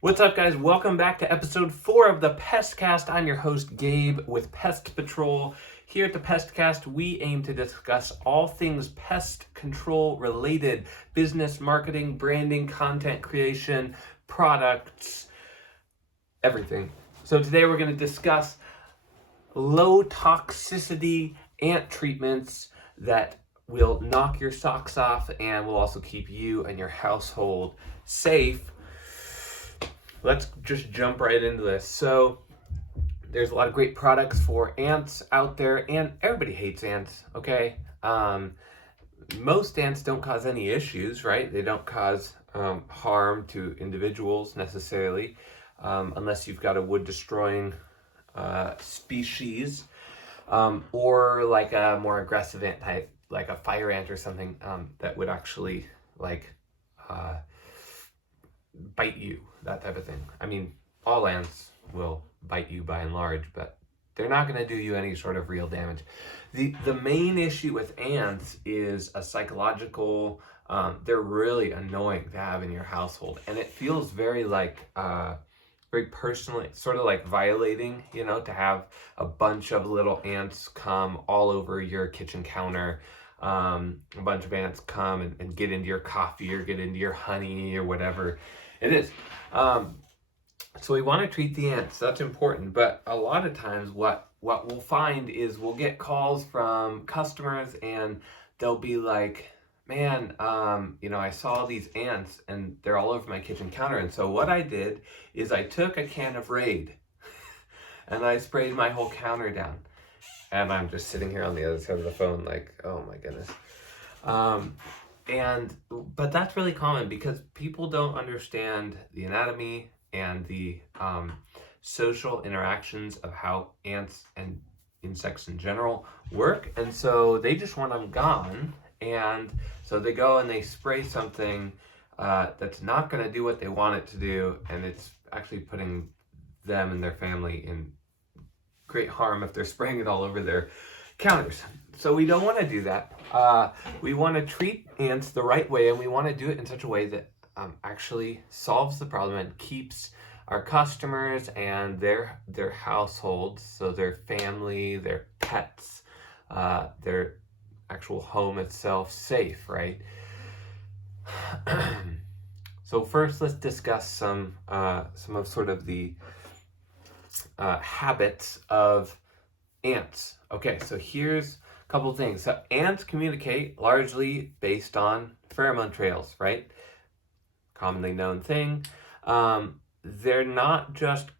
What's up, guys? Welcome back to episode 4 of the Pestcast. I'm your host, Gabe, with Pest Patrol. Here at the Pestcast, we aim to discuss all things pest control related: business, marketing, branding, content creation, products, everything. So today we're going to discuss low toxicity ant treatments that will knock your socks off and will also keep you and your household safe. Let's just jump right into this. So there's a lot of great products for ants out there, and everybody hates ants, okay? Most ants don't cause any issues, right? They don't cause harm to individuals necessarily, unless you've got a wood-destroying species, or like a more aggressive ant type, like a fire ant or something, that would actually bite you, that type of thing. I mean, all ants will bite you by and large, but they're not going to do you any sort of real damage. The main issue with ants is a psychological, they're really annoying to have in your household, and it feels very very personally, sort of like violating, to have a bunch of little ants come all over your kitchen counter. A bunch of ants come and get into your coffee or get into your honey or whatever it is. So we want to treat the ants. That's important. But a lot of times what we'll find is we'll get calls from customers and they'll be like, man, I saw these ants and they're all over my kitchen counter. And so what I did is I took a can of Raid and I sprayed my whole counter down. And I'm just sitting here on the other side of the phone like, oh my goodness. But that's really common because people don't understand the anatomy and the social interactions of how ants and insects in general work. And so they just want them gone. And so they go and they spray something that's not going to do what they want it to do. And it's actually putting them and their family in great harm if they're spraying it all over their counters. So we don't want to do that. We want to treat ants the right way, and we want to do it in such a way that actually solves the problem and keeps our customers and their households, so their family, their pets, their actual home itself safe, right? So first, let's discuss some of sort of the habits of ants. Okay, so here's a couple of things. So ants communicate largely based on pheromone trails, right? Commonly known thing. They're not just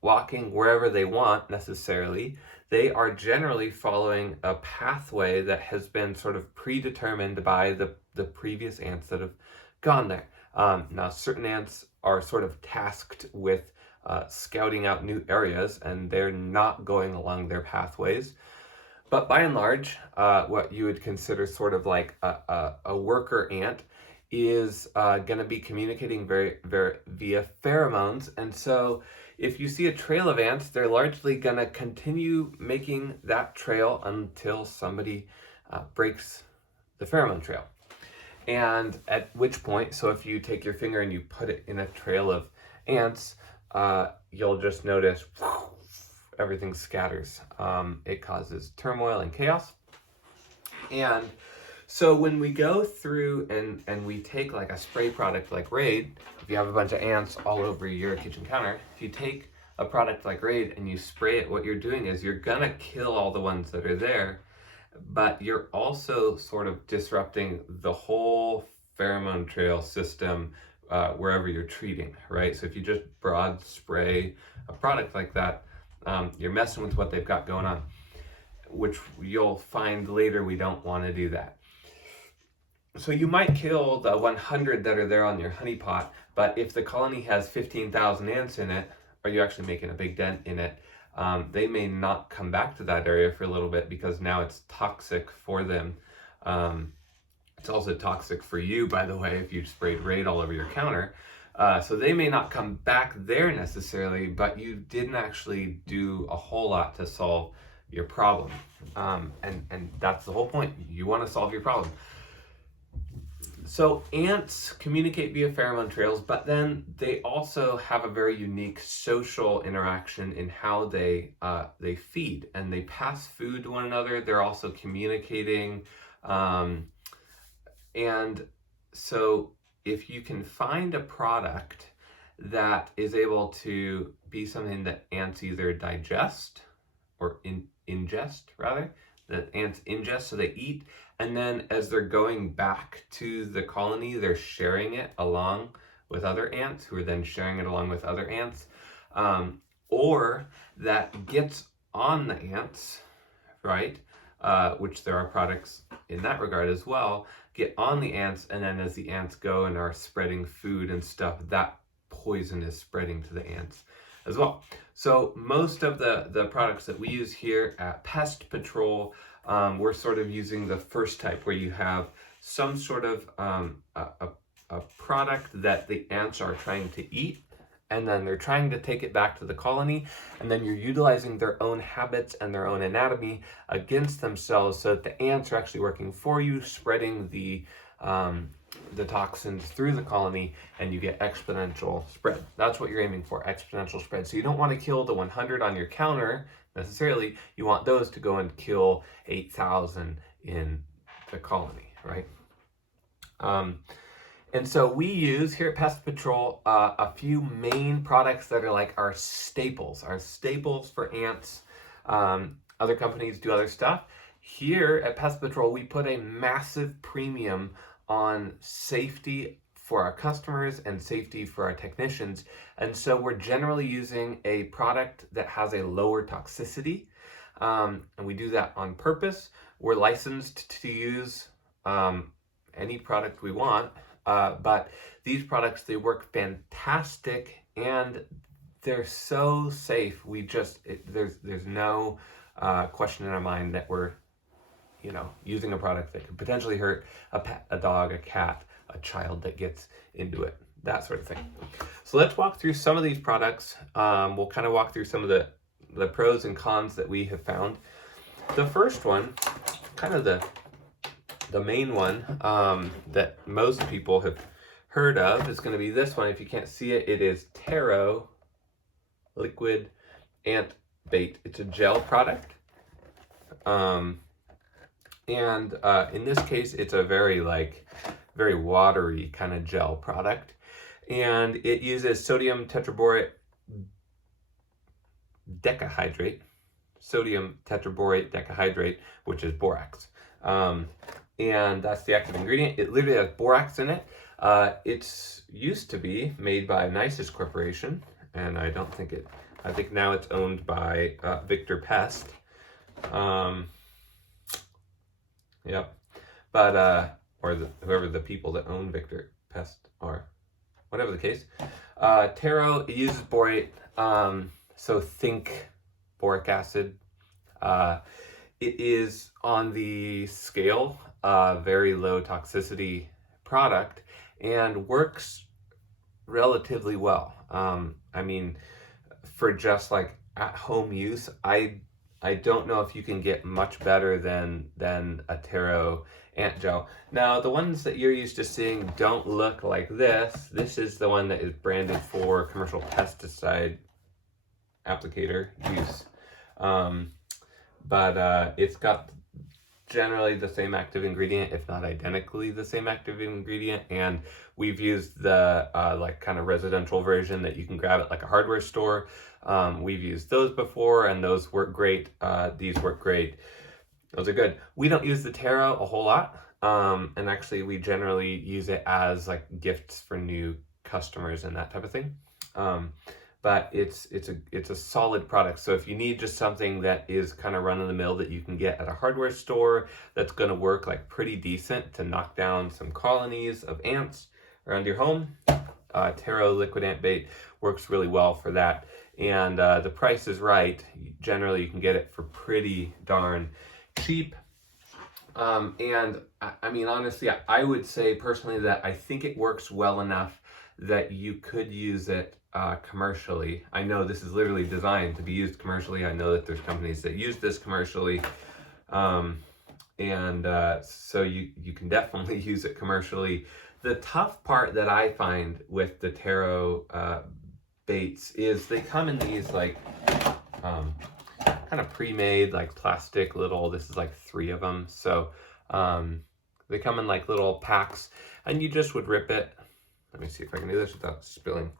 walking wherever they want necessarily. They are generally following a pathway that has been sort of predetermined by the previous ants that have gone there. Now, certain ants are sort of tasked with scouting out new areas, and they're not going along their pathways. But by and large, what you would consider sort of like a worker ant is going to be communicating very, very via pheromones. And so if you see a trail of ants, they're largely going to continue making that trail until somebody breaks the pheromone trail. And at which point, so if you take your finger and you put it in a trail of ants, you'll just notice everything scatters. It causes turmoil and chaos. And so when we go through and we take like a spray product like Raid, if you have a bunch of ants all over your kitchen counter, if you take a product like Raid and you spray it, what you're doing is you're gonna kill all the ones that are there, but you're also sort of disrupting the whole pheromone trail system wherever you're treating, right? So if you just broad spray a product like that, you're messing with what they've got going on, which you'll find later we don't want to do that. So you might kill the 100 that are there on your honey pot, but if the colony has 15,000 ants in it, or you're actually making a big dent in it, they may not come back to that area for a little bit because now it's toxic for them. It's also toxic for you, by the way, if you sprayed Raid all over your counter. So they may not come back there necessarily, but you didn't actually do a whole lot to solve your problem. And that's the whole point. You want to solve your problem. So ants communicate via pheromone trails, but then they also have a very unique social interaction in how they feed, and they pass food to one another. They're also communicating, and so if you can find a product that is able to be something that ants either digest or ingest, rather, that ants ingest, so they eat, and then as they're going back to the colony, they're sharing it along with other ants, who are then sharing it along with other ants, or that gets on the ants, right? Which there are products in that regard as well, get on the ants, and then as the ants go and are spreading food and stuff, that poison is spreading to the ants as well. So most of the products that we use here at Pest Patrol, we're sort of using the first type, where you have some sort of a product that the ants are trying to eat, and then they're trying to take it back to the colony, and then you're utilizing their own habits and their own anatomy against themselves, so that the ants are actually working for you, spreading the toxins through the colony, and you get exponential spread. That's what you're aiming for, exponential spread. So you don't want to kill the 100 on your counter necessarily. You want those to go and kill 8,000 in the colony, right? And so we use here at Pest Patrol a few main products that are like our staples for ants. Other companies do other stuff. Here at Pest Patrol, we put a massive premium on safety for our customers and safety for our technicians. And so we're generally using a product that has a lower toxicity. And we do that on purpose. We're licensed to use any product we want. But these products, they work fantastic, and they're so safe. There's no question in our mind that we're, using a product that could potentially hurt a pet, a dog, a cat, a child that gets into it, that sort of thing. So let's walk through some of these products. We'll kind of walk through some of the pros and cons that we have found. The first one, kind of the main one that most people have heard of, is going to be this one. If you can't see it, it is Taro liquid ant bait. It's a gel product. And in this case, it's a very watery kind of gel product. And it uses sodium tetraborate decahydrate, which is borax. And that's the active ingredient. It literally has borax in it. It's used to be made by Nisus Corporation, and I think now it's owned by Victor Pest. Yep. But, whoever the people that own Victor Pest are, whatever the case. Taro, it uses borate, so think boric acid. It is on the scale very low toxicity product, and works relatively well. For just like at home use, I don't know if you can get much better than a Taro ant gel. Now, the ones that you're used to seeing don't look like this. This is the one that is branded for commercial pesticide applicator use. But it's got generally the same active ingredient, if not identically the same active ingredient. And we've used the kind of residential version that you can grab at like a hardware store. We've used those before, and those work great. These work great. Those are good. We don't use the Taro a whole lot. And actually we generally use it as like gifts for new customers and that type of thing. But it's a solid product. So if you need just something that is kind of run of the mill that you can get at a hardware store, that's going to work like pretty decent to knock down some colonies of ants around your home, Taro liquid ant bait works really well for that. And the price is right. Generally you can get it for pretty darn cheap. And honestly, I would say personally that I think it works well enough that you could use it commercially. I know this is literally designed to be used commercially. I know that there's companies that use this commercially. And so you can definitely use it commercially. The tough part that I find with the Taro baits is they come in these like kind of pre-made like plastic little, this is like 3 of them, so they come in like little packs, and you just would rip it. Let me see if I can do this without spilling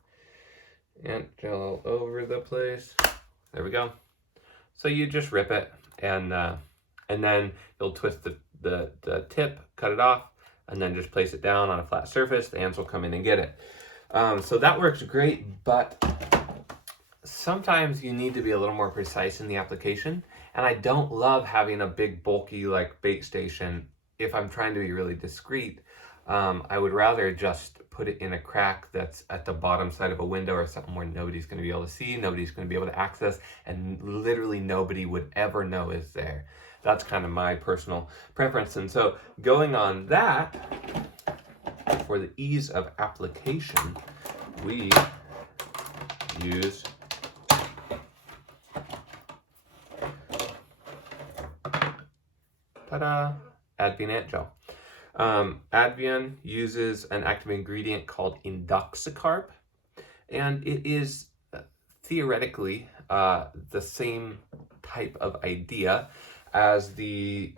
ant gel all over the place. There we go. So you just rip it, and then you'll twist the tip, cut it off, and then just place it down on a flat surface. The ants will come in and get it. So that works great, but sometimes you need to be a little more precise in the application, and I don't love having a big bulky like bait station if I'm trying to be really discreet. I would rather just put it in a crack that's at the bottom side of a window or something where nobody's going to be able to see, nobody's going to be able to access, and literally nobody would ever know is there. That's kind of my personal preference. And so going on that, for the ease of application, we use tada, advion ant gel. Advion uses an active ingredient called indoxacarb, and it is theoretically the same type of idea as the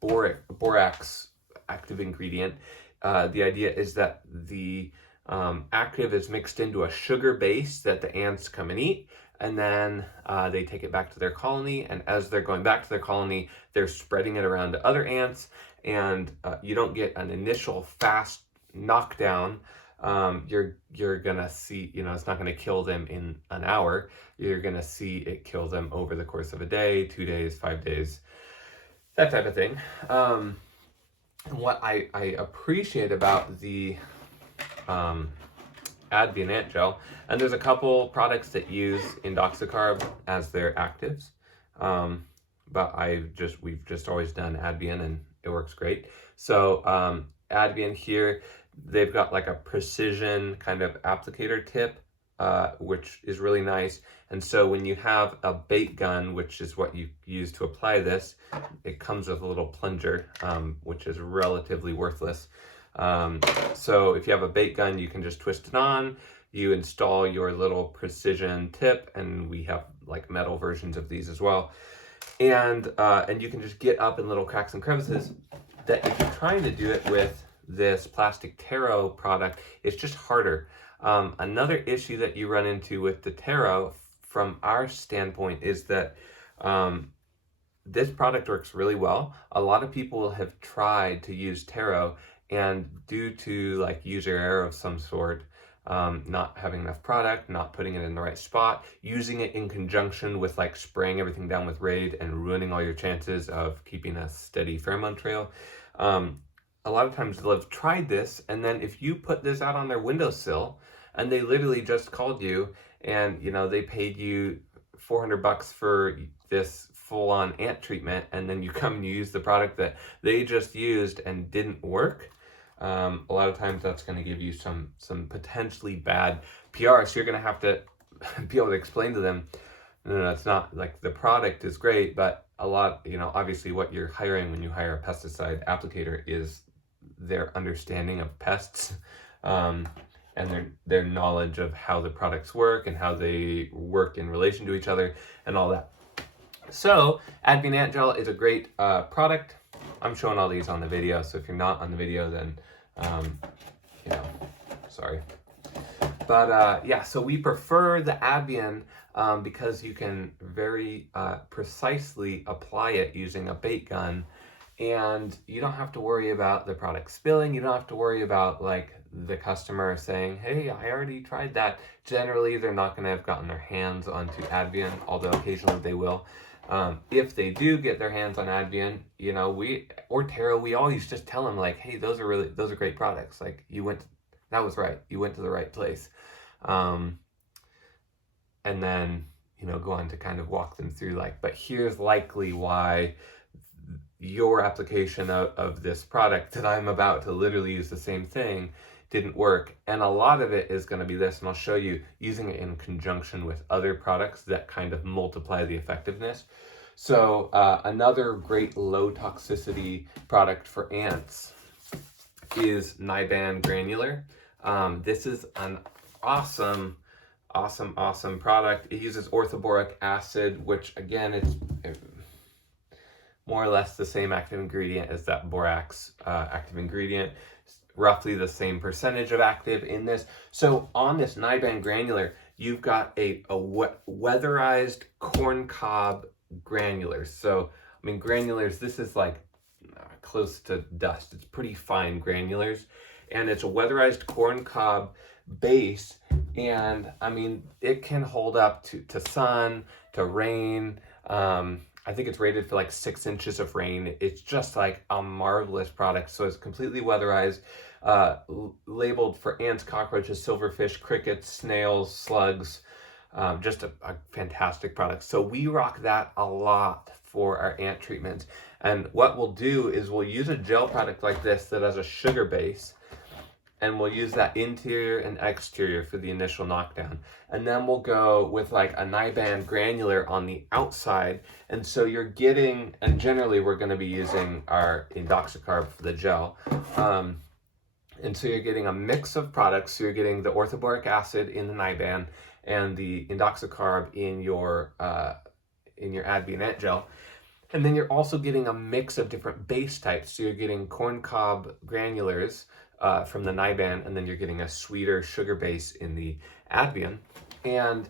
borax active ingredient. The idea is that the active is mixed into a sugar base that the ants come and eat, and then they take it back to their colony, and as they're going back to their colony, they're spreading it around to other ants, and you don't get an initial fast knockdown. You're gonna see, it's not gonna kill them in an hour. You're gonna see it kill them over the course of a day, 2 days, 5 days, that type of thing. And what I appreciate about the advion ant gel, and there's a couple products that use indoxacarb as their actives, but we've just always done advion, and it works great. So advion here, they've got like a precision kind of applicator tip, which is really nice. And so when you have a bait gun, which is what you use to apply this, it comes with a little plunger, which is relatively worthless. So if you have a bait gun, you can just twist it on, you install your little precision tip, and we have like metal versions of these as well. And you can just get up in little cracks and crevices that if you're trying to do it with this plastic Taro product, it's just harder. Another issue that you run into with the Taro from our standpoint is that this product works really well. A lot of people have tried to use Taro, and due to like user error of some sort, not having enough product, not putting it in the right spot, using it in conjunction with like spraying everything down with Raid and ruining all your chances of keeping a steady pheromone trail. A lot of times they'll have tried this, and then if you put this out on their windowsill and they literally just called you and they paid you $400 for this full-on ant treatment, and then you come and you use the product that they just used and didn't work, a lot of times that's going to give you some potentially bad PR. So you're going to have to be able to explain to them, no, it's not like the product is great, but a lot, obviously what you're hiring when you hire a pesticide applicator is their understanding of pests, and their knowledge of how the products work and how they work in relation to each other and all that. So advion ant gel is a great product. I'm showing all these on the video, so if you're not on the video, then sorry. But yeah, so we prefer the advion because you can very precisely apply it using a bait gun, and you don't have to worry about the product spilling. You don't have to worry about like the customer saying, hey, I already tried that. Generally, they're not going to have gotten their hands onto advion, although occasionally they will. If they do get their hands on advion, or Taro, we always just tell them like, hey, those are great products. Like that was right. You went to the right place. And then, go on to kind of walk them through like, but here's likely why your application of this product that I'm about to literally use the same thing didn't work. And a lot of it is going to be this, and I'll show you using it in conjunction with other products that kind of multiply the effectiveness. So another great low toxicity product for ants is nyban granular. This is an awesome product. It uses orthoboric acid, which again, it's more or less the same active ingredient as that borax active ingredient, roughly the same percentage of active in this. So on this nyban granular, you've got a weatherized corn cob granulars. So, I mean, granulars, this is like close to dust. It's pretty fine granulars. And it's a weatherized corn cob base. And I mean, it can hold up to sun, to rain. I think it's rated for like 6 inches of rain. It's just like a marvelous product. So it's completely weatherized, labeled for ants, cockroaches, silverfish, crickets, snails, slugs. Just a fantastic product. So we rock that a lot for our ant treatments. And what we'll do is we'll use a gel product like this that has a sugar base, and we'll use that interior and exterior for the initial knockdown. And then we'll go with like a nyban granular on the outside. And so you're getting, and generally we're gonna be using our indoxacarb for the gel. And so you're getting a mix of products. So you're getting the orthoboric acid in the nyban and the indoxacarb in your advion ant gel. And then you're also getting a mix of different base types. So you're getting corn cob granulars from the nyban, and then you're getting a sweeter sugar base in the advion. And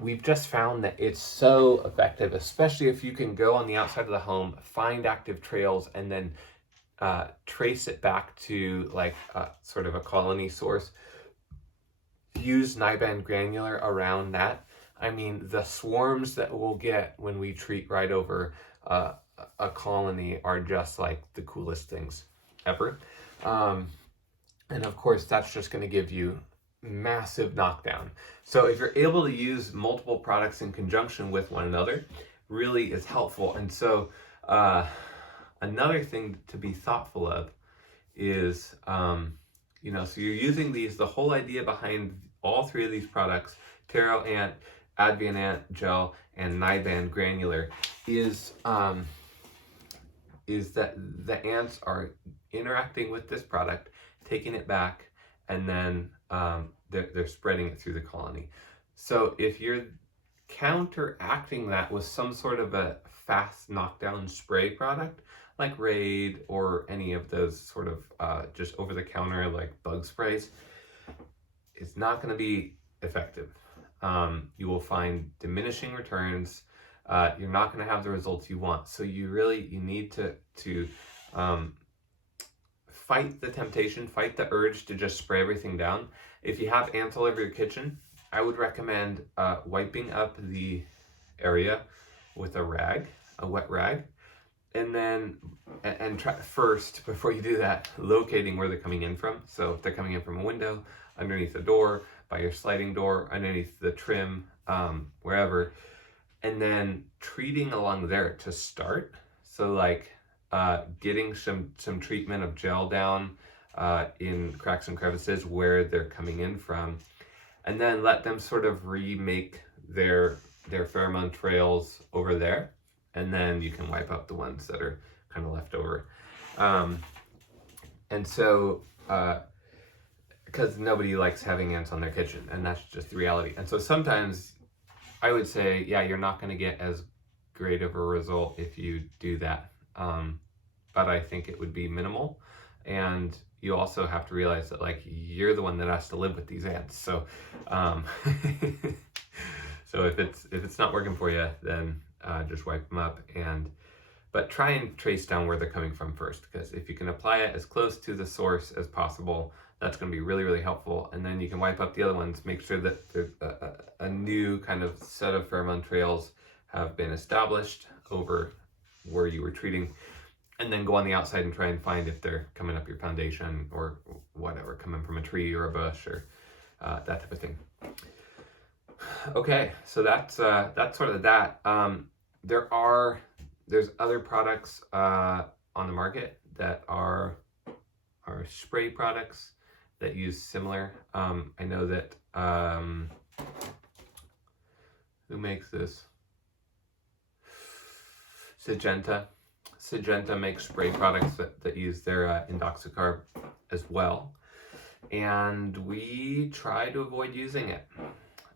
we've just found that it's so effective, especially if you can go on the outside of the home, find active trails, and then trace it back to like sort of a colony source. Use nyban granular around that. I mean, the swarms that we'll get when we treat right over a colony are just like the coolest things ever. And of course, that's just going to give you massive knockdown. So if you're able to use multiple products in conjunction with one another, really is helpful. And so another thing to be thoughtful of is, so you're using these, the whole idea behind all three of these products, Taro ant, advion ant gel, and nyban granular, is that the ants are interacting with this product, taking it back, and then they're spreading it through the colony. So if you're counteracting that with some sort of a fast knockdown spray product, like Raid or any of those sort of just over-the-counter like bug sprays, it's not going to be effective. You will find diminishing returns. You're not going to have the results you want. So you need to fight the temptation, fight the urge to just spray everything down. If you have ants all over your kitchen, I would recommend wiping up the area with a wet rag, and then try first, before you do that, locating where they're coming in from. So if they're coming in from a window, underneath a door, by your sliding door, underneath the trim, wherever, and then treating along there to start. So like getting some treatment of gel down in cracks and crevices where they're coming in from, and then let them sort of remake their pheromone trails over there, and then you can wipe up the ones that are kind of left over. And so because nobody likes having ants on their kitchen, and that's just the reality. And so sometimes I would say, yeah, you're not going to get as great of a result if you do that. But I think it would be minimal. And you also have to realize that like you're the one that has to live with these ants. So so if it's not working for you, then just wipe them up, but try and trace down where they're coming from first, because if you can apply it as close to the source as possible, that's going to be really, really helpful. And then you can wipe up the other ones, make sure that there's a new kind of set of pheromone trails have been established over where you were treating, and then go on the outside and try and find if they're coming up your foundation or whatever, coming from a tree or a bush or that type of thing. Okay, so that's sort of that. There's other products on the market that are spray products that use similar. I know that who makes this? Syngenta. Syngenta makes spray products that use their indoxacarb as well. And we try to avoid using it.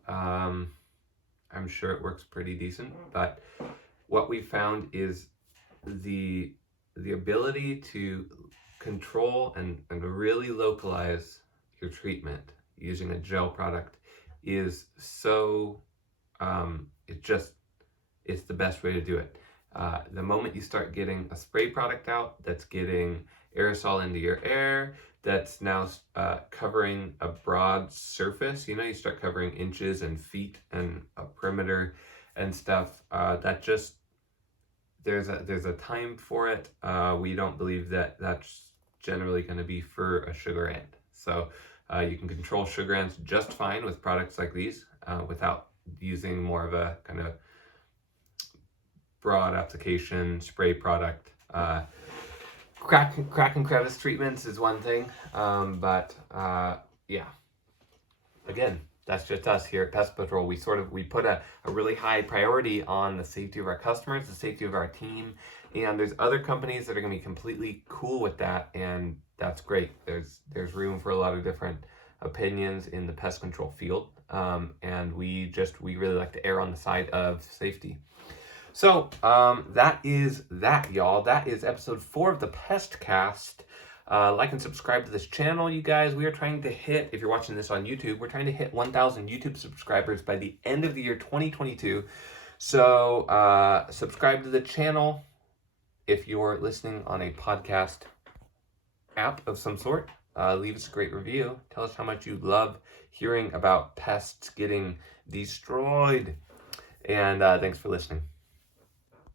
I'm sure it works pretty decent, but what we found is the ability to control and really localize your treatment using a gel product is so, it's the best way to do it. The moment you start getting a spray product out that's getting aerosol into your air, that's now covering a broad surface, you start covering inches and feet and a perimeter and stuff, that just, there's a time for it. We don't believe that that's generally going to be for a sugar ant. So you can control sugar ants just fine with products like these without using more of a kind of broad application spray product. Crack and crevice treatments is one thing, but yeah. Again, that's just us here at Pest Patrol. We put a really high priority on the safety of our customers, the safety of our team, and there's other companies that are going to be completely cool with that, and that's great. There's room for a lot of different opinions in the pest control field, and we really like to err on the side of safety. So that is that, y'all. That is episode 4 of the Pestcast. Like and subscribe to this channel, you guys. We are trying to hit, if you're watching this on YouTube, we're trying to hit 1,000 YouTube subscribers by the end of the year 2022. So subscribe to the channel if you're listening on a podcast app of some sort. Leave us a great review. Tell us how much you love hearing about pests getting destroyed. And thanks for listening.